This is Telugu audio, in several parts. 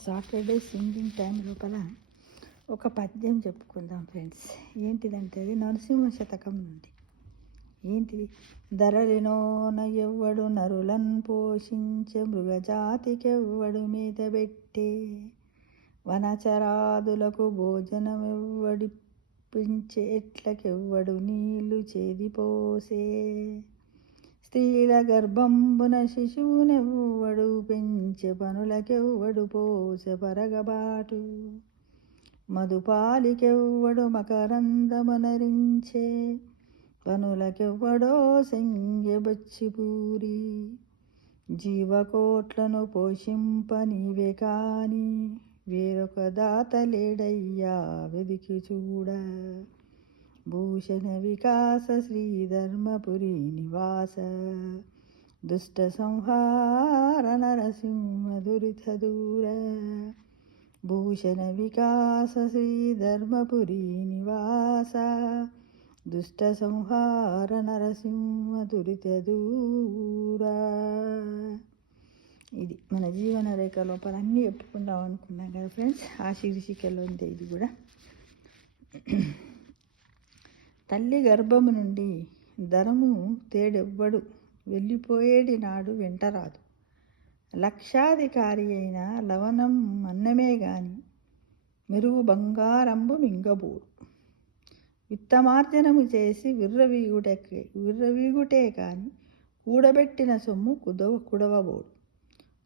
సాటర్డే సింగింగ్ టైం లోపల ఒక పద్యం చెప్పుకుందాం ఫ్రెండ్స్. ఏంటిదంటే అది నరసింహ శతకం నుండి. ఏంటిది? ధరలినోన ఎవ్వడు నరులను పోషించే, మృగజాతికెవ్వడు మీద పెట్టే, వనచరాదులకు భోజనమెవ్వడిప్పించే, ఎట్లకెవ్వడు నీళ్లు చేదిపోసే, స్త్రీల గర్భంబున శిశువునెవ్వడు పెంచే, పనులకెవ్వడు పోసె పరగబాటు, మధుపాలికెవ్వడు మకరందమునరించే, పనులకెవ్వడో సెంగె బొచ్చిపూరి, జీవకోట్లను పోషింప నీవే కాని వేరొక దాత లేడయ్యా వెదికి చూడ, భూషణ వికాస శ్రీధర్మపురి నివాస, దుష్ట సంహార నరసింహ దురిత దూర, భూషణ వికాస శ్రీధర్మపురి నివాస, దుష్ట సంహార నరసింహ దురిత దూర. ఇది మన జీవన రేఖ లోపల అన్నీ చెప్పుకుందాం అనుకున్నాం కదా ఫ్రెండ్స్. ఆ శీర్షికలో ఉంది ఇది కూడా. తల్లి గర్భము నుండి ధరము తేడెవ్వడు వెళ్ళిపోయేడి నాడు వెంటరాదు, లక్షాధికారి అయిన లవణం అన్నమే గాని మెరుగు బంగారంబు మింగబోడు, విత్తమార్జనము చేసి విర్రవీగుటే కాని కూడబెట్టిన సొమ్ము కుడవబోడు,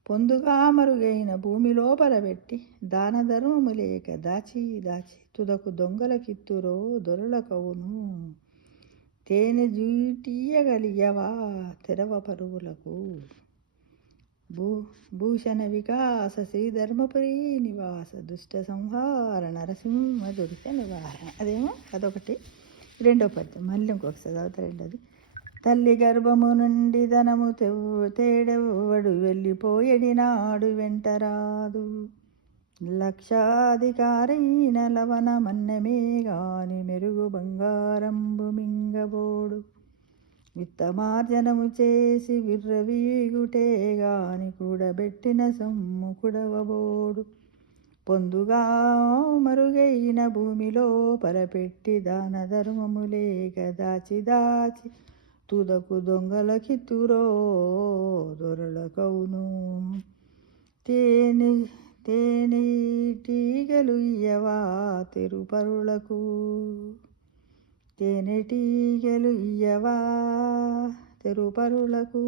పొందుగా మరుగైన భూమి లోపల పెట్టి దాన ధర్మము లేక దాచి తుదకు దొంగలకిత్తురో దొరలకవును, తేనె జూటియగలియవా తెరవ పరువులకు, భూషణ వికాస శ్రీధర్మపురి నివాస, దుష్ట సంహార నరసింహ దురిత నివారణ. అదేమో అదొకటి. రెండో పద్యం మళ్ళీ ఇంకొకసారి చదువుతా. రెండోది, తల్లి గర్భము నుండి ధనము తేడెవ్వడు వెళ్ళిపోయేడి నాడు వెంటరాదు, లక్షాధికారైన లవణమన్నమే గాని మెరుగు బంగారంబు మింగబోడు, విత్తమార్జనము చేసి విర్రవీగుటే గాని కూడబెట్టిన సొమ్ము కుడవబోడు, పొందుగా మరుగైన భూమిలో పరపెట్టి దాన ధర్మము లేక దాచి తుదకు దొంగలకిత్తురో దొరలకవును, తేనెటీగలు ఇయ్యవా తెరుపరులకు, తేనెటీగలు ఇయ్యవా తెరుపరులకు,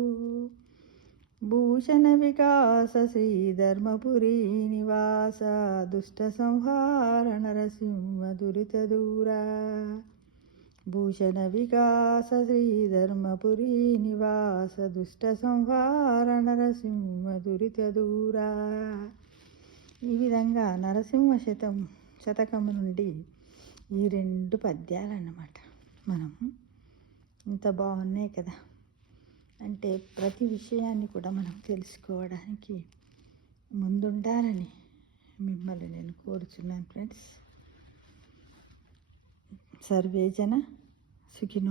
భూషణ వికాస శ్రీధర్మపురి నివాస, దుష్ట సంహార నరసింహ దురిత దూర, భూషణ వికాస శ్రీధర్మపురి నివాస, దుష్ట సంహార నరసింహ దురిత దూర. ఈ విధంగా నరసింహ శతకము నుండి ఈ 2 పద్యాలు అన్నమాట. మనం ఇంత బాగున్నాయి కదా. అంటే ప్రతి విషయాన్ని కూడా మనం తెలుసుకోవడానికి ముందుండాలని మిమ్మల్ని నేను కోరుచున్నాను ఫ్రెండ్స్. సర్వే జన సుఖినో